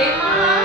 给妈妈。